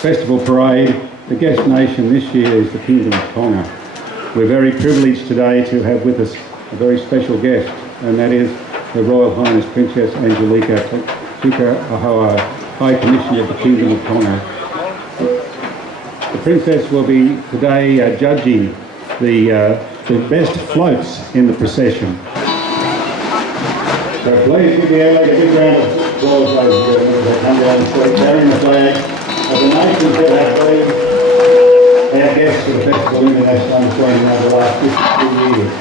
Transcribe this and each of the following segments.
festival parade. The guest nation this year is the Kingdom of Tonga. We're very privileged today to have with us a very special guest, and that is Her Royal Highness Princess Angelica Tuku'aho, High Commissioner of the Kingdom of Tonga. The Princess will be today judging the best floats in the procession. So please give the airline a big round of applause, ladies and gentlemen, as they come down the street carrying the flag of the nations that have been our guests for the Festival International Understanding over the last 52 years.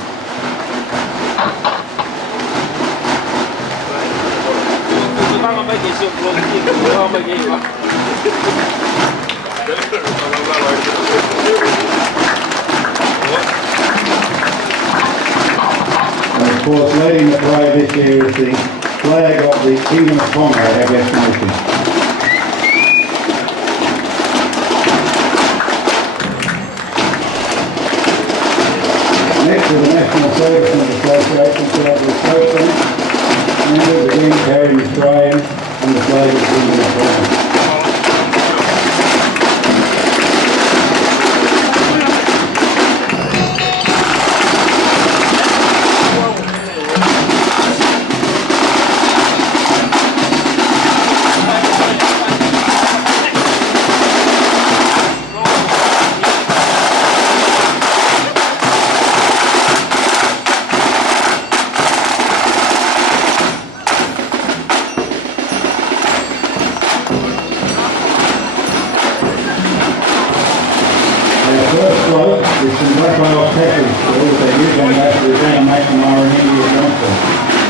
And of course, leading the parade this year is the flag of the Kingdom of Tonga, our guest nation. Next is the National Servicemen's Association, set up with Procession. Members again carrying the Australian and the flag of the Kingdom of Tonga.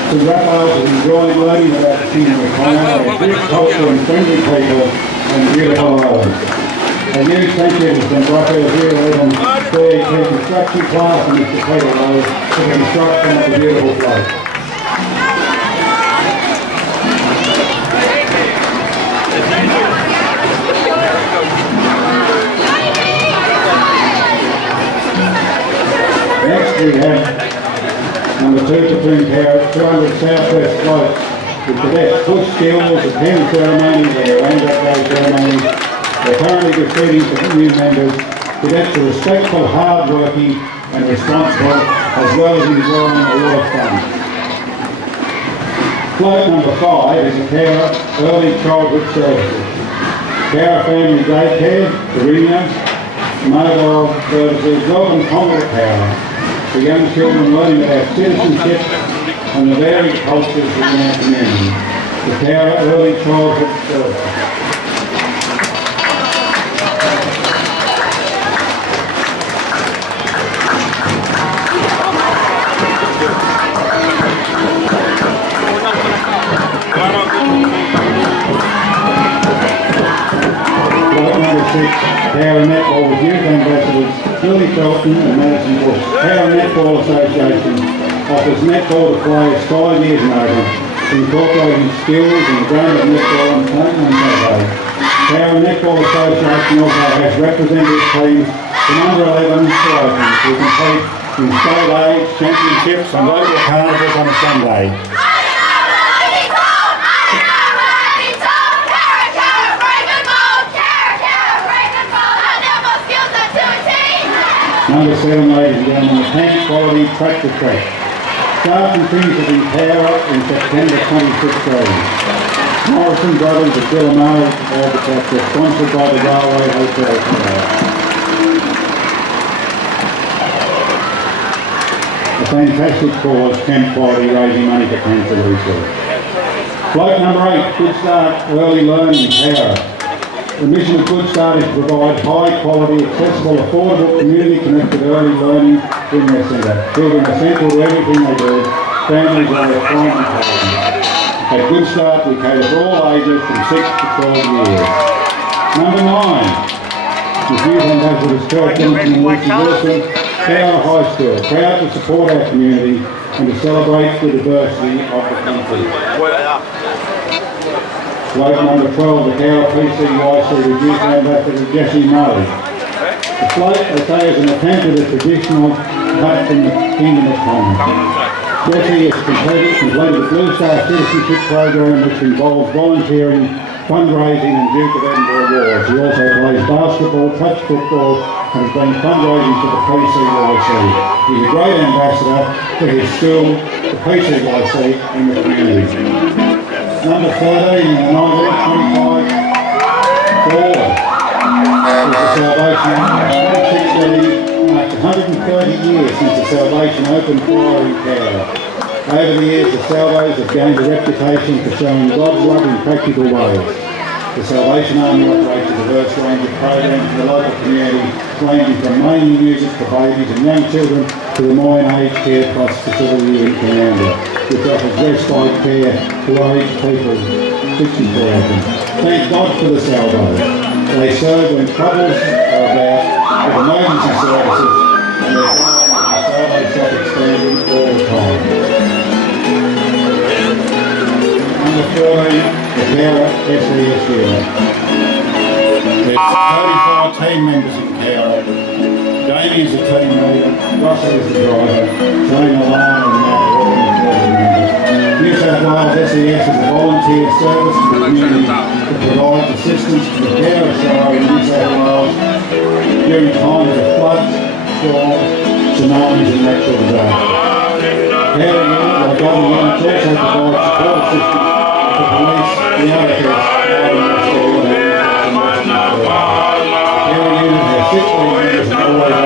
The Raphaels is enjoying learning about the Kingdom of Tonga, a rich culture and friendly people and beautiful islands. A new teacher has been Raphael's Year 11 PE construction class and Mr. Peter Lowe for the construction of the beautiful float. Next we have number 2 platoon Cowra, 200 Southwest floats with cadets push skills, attend ceremonies and arrange upgrade ceremonies. They're currently defeating for new members. Cadets are respectful, hard-working and responsible, as well as enjoying a lot of fun. Float number 5 is the Cowra Early Childhood Services. Cowra Family Daycare, Carnival Mobile Services, welcome Tonga to Cowra. For young children learning about citizenship and the varied cultures within our community. The Cowra Early Childhood Services. Float number 6, Cowra Netball with Youth Ambassadors Billy Felton and Madison Bush. Cowra Netball Association offers netball to players 5 years and over, incorporating skills in the game of netball and playing on Saturday. Cowra Netball Association also has representative teams from under 11 to opens who compete in state age, championships and local carnivals on a Sunday. Number 7, ladies and gentlemen, the tank quality tractor track. Start and finish in Cowra in September 2016. Morrison Brothers of Tuku'aho Agriculture, sponsored by the Railway Hotel. A fantastic cause, camp quality, raising money for cancer research. Float number 8, Good Start Early Learning in Cowra. The mission of Good Start is to provide high quality, accessible, affordable, community connected early learning in their centre. Children are central to everything they do. Families are their prime companions. At Good Start we cater for all ages from 6 to 12 years. Number 9, the Youth Ambassadors Church Johnson and Lucy Wilson, Cowra High School, proud to support our community and to celebrate the diversity of the country. Float number 12, the Cowra PCYC with Youth Ambassador Jessie Moe. The float, they say, is an attempt at a traditional cut from the Kingdom of Tonga. Jessie has completed the Blue Star Citizenship Program, which involves volunteering fundraising and Duke of Edinburgh awards. He also plays basketball, touch football, and has been fundraising for the PCYC. He's a great ambassador for his school, the PCYC, in the community. Number 13 in the 1925 forward is the Salvation Army. 2016 marked 130 years since the Salvation opened fire in Cowra. Over the years, the Salvos have gained a reputation for showing God's love in practical ways. The Salvation Army operates a diverse range of programs for the local community, ranging from mainly music for babies and young children to the Moyne Aged Care Plus facility in Cowra, which offers respite care to aged people, 64 of them. Thank God for the Salvos. They serve when troubles are about, with emergency services, and their Salvos stop expanding all the time. Number 14, the Cowra SESU. There's 35 team members in Cowra. Damien is the team leader, Russell is the driver, Shane Alone and Matt are all the members. New South Wales SES is a volunteer service to the community that provides assistance to the Cowra Shire in New South Wales during times of floods, storms, tsunamis and natural disasters. Cowra Unit, like other units, also provides support systems for police, the RFS, Cowra Unit has 16 members and always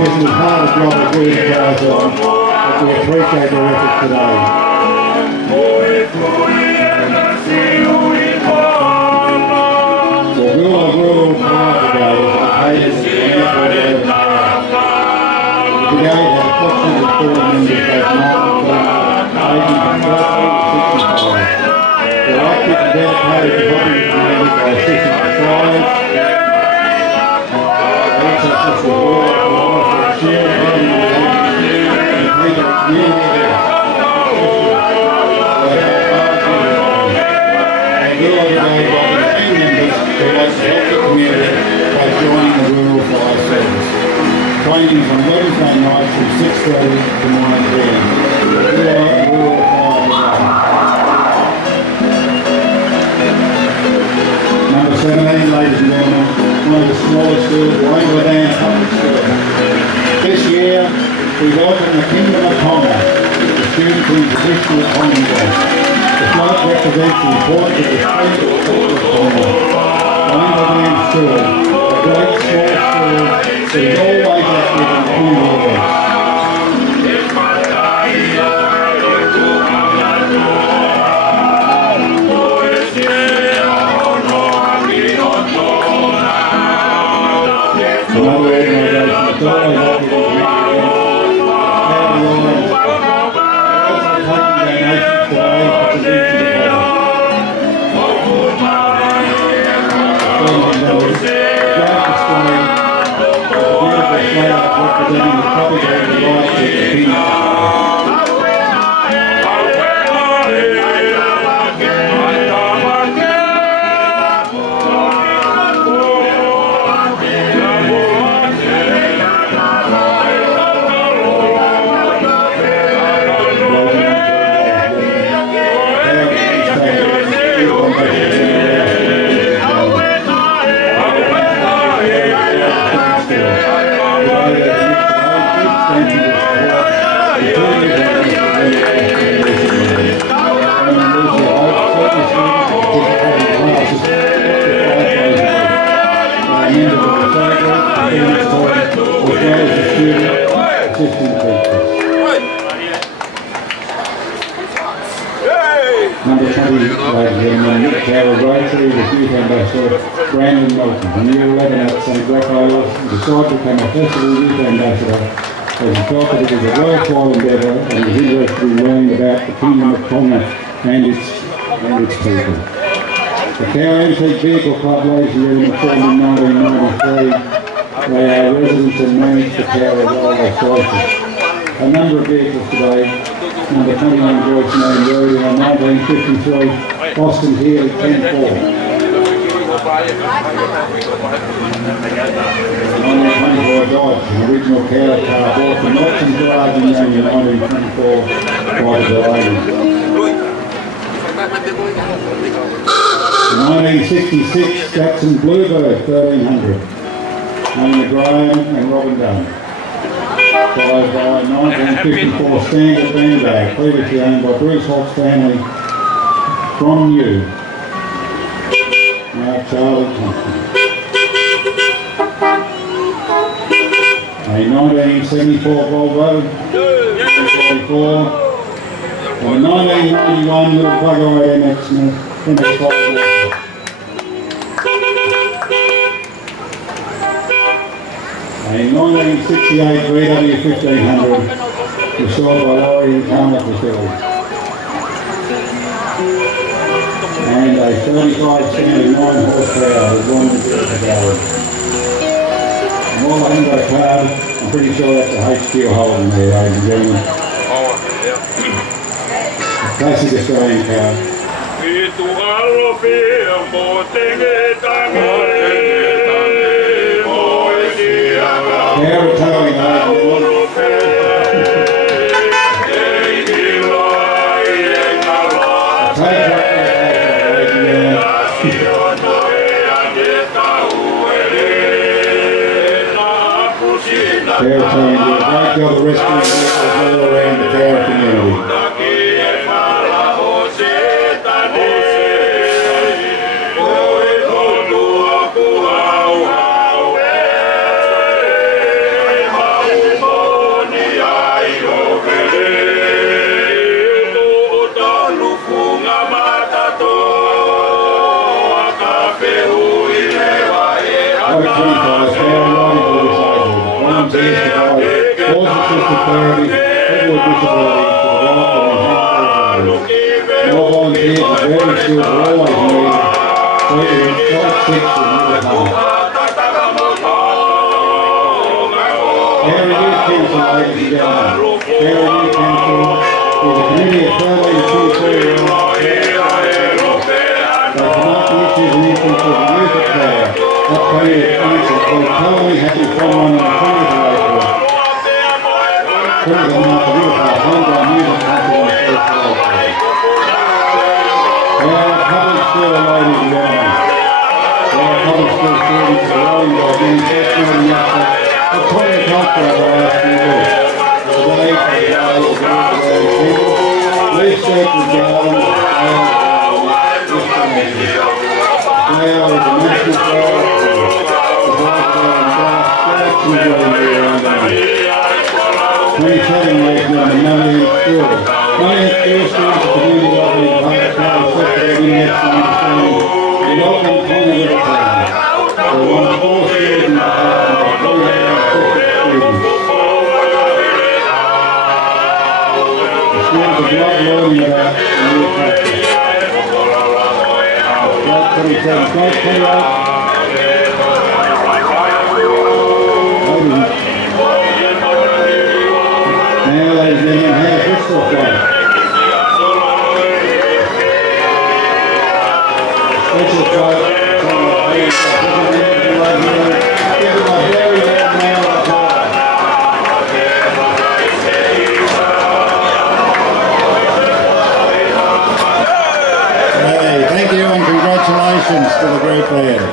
isn't as hard a job as we guys on, but we appreciate their efforts today. The rural fire brigade is located at the airport the brigade has approximately 4 members both aging from 13 to 65. They're active and dedicated to helping the community by assisting the fires, such as the war, trainings on Wednesday night from 6:30 to 9 p.m. Number 17, ladies and gentlemen, one of the smallest schools, Wayne Public School. This year, we welcome the Kingdom of Tonga, the students in traditional Tongan dress. The flag represents the importance of the strength of the culture of Tonga. Wayne School, a great small school that is always active in community events. Another organisation that's always active in assisting people. Cowra Rotary with Youth Ambassador Brandon Milton. And year 11 at St. Black Isles decided to become a Festival Youth Ambassador as he felt that it was a worthwhile endeavour and was interested in learning about the Kingdom of Tonga and its people. The Cowra Antique Vehicle Club, ladies and gentlemen, formed in 1993. They are residents and manage the Cowra Wildlife Crisis. A number of vehicles today, number 21 Joyce Main Road and 1953 Austin Healy 10-4. 1924 Dodge, an original Cowra car bought from Watson Garage in 1924 by the ladies. 1966 Jackson Bluebird 1300, owner Graham and Robin Dunn. Followed by 1954 Standard Bandbag, previously owned by Bruce Holt's family from New. Now Charlie Thompson. A 1974 Volvo, 44. And a 1991 little bug-eyed MX-5. A 1968 VW 1500 was sold by Laurie and Carnival Announcement. And a 35 standard 9 horsepower was one of the garage. And while I haven't got a card, I'm pretty sure that's a HQ Holden there, ladies and gentlemen. Classic Australian car. Cowra towing Cowra towing do a great job of rescuing vehicles all around the Cowra community. Therapy, Edward disability to develop and enhance more volunteers and very skilled are always needed, so you can start 6 and move at home. Cowra Youth Council, ladies and gentlemen. Cowra Youth Council is a committee of 12 to 23-year-olds. They promote the issues and influence of the youth at Cowra. That committee of council will totally happy someone on the 20th of April. Putting them out to do our homegrown music council on the 1st of April. Our public school, ladies and gentlemen. Our public school students are rolling by being personal and aspect of Tonga culture over the last few weeks. Today, please search the garden of Cowra is a national flower, the black flower and grass, galaxy growing around them. 27 ladies and gentlemen, Marion School. Marion School students are community lobbying public private sector internet and understanding the welcome Tonga River Town. They're one of 4 schools in the department of 350 students. The students have loved learning about the new culture. Grade 27, grade 28. Now, ladies and gentlemen, how does this look like? Special quote from the very loud male Hey, thank you and congratulations to the group there.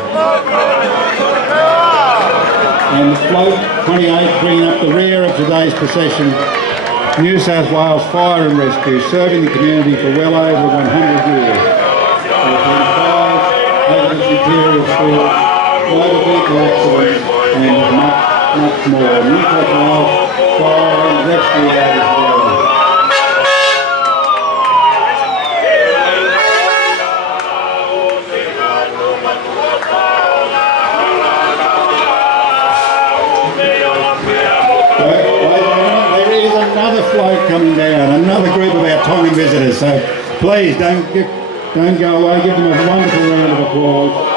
And float 28 bringing up the rear of today's procession, New South Wales Fire and Rescue, serving the community for well over 100 years. They've been fires, hazardous material spills, motor vehicle accidents and much more. New South Wales Fire and Rescue out as well. visitors. So please don't go away. Give them a wonderful round of applause.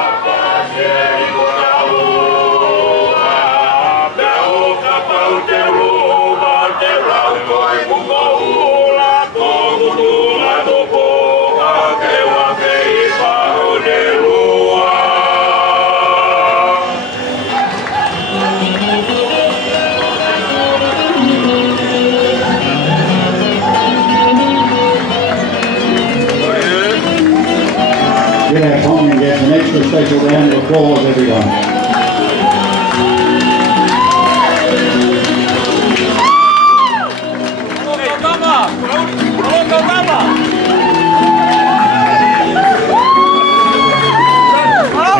Give our Tongan guests an extra special round of applause, everyone.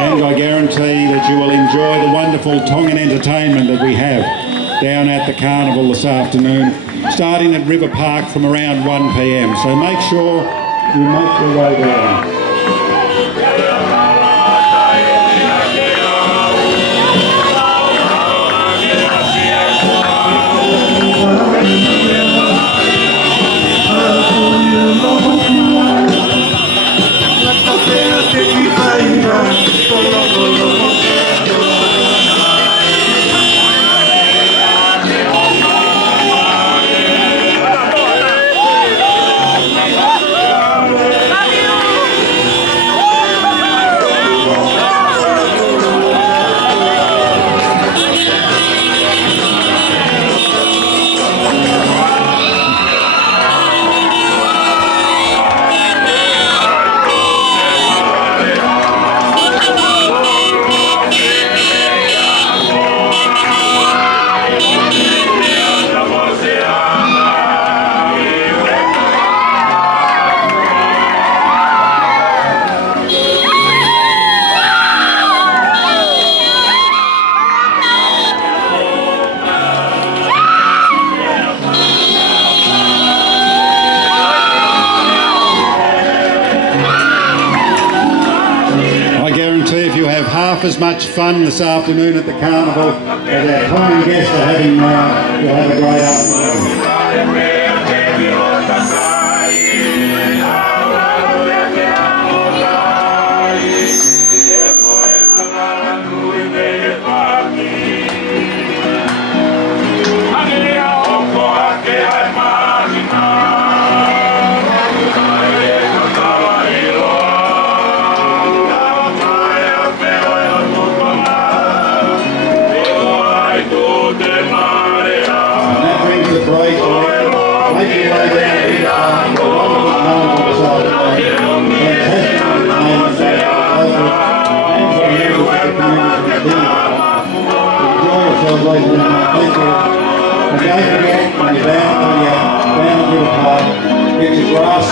And I guarantee that you will enjoy the wonderful Tongan entertainment that we have down at the Carnival this afternoon, starting at River Park from around 1 p.m. So make sure you make your way down. As much fun this afternoon at the Carnival as our Tongan guests are having now. You'll have a great afternoon. Thank you. And don't forget, when you're down to the park, get your grass,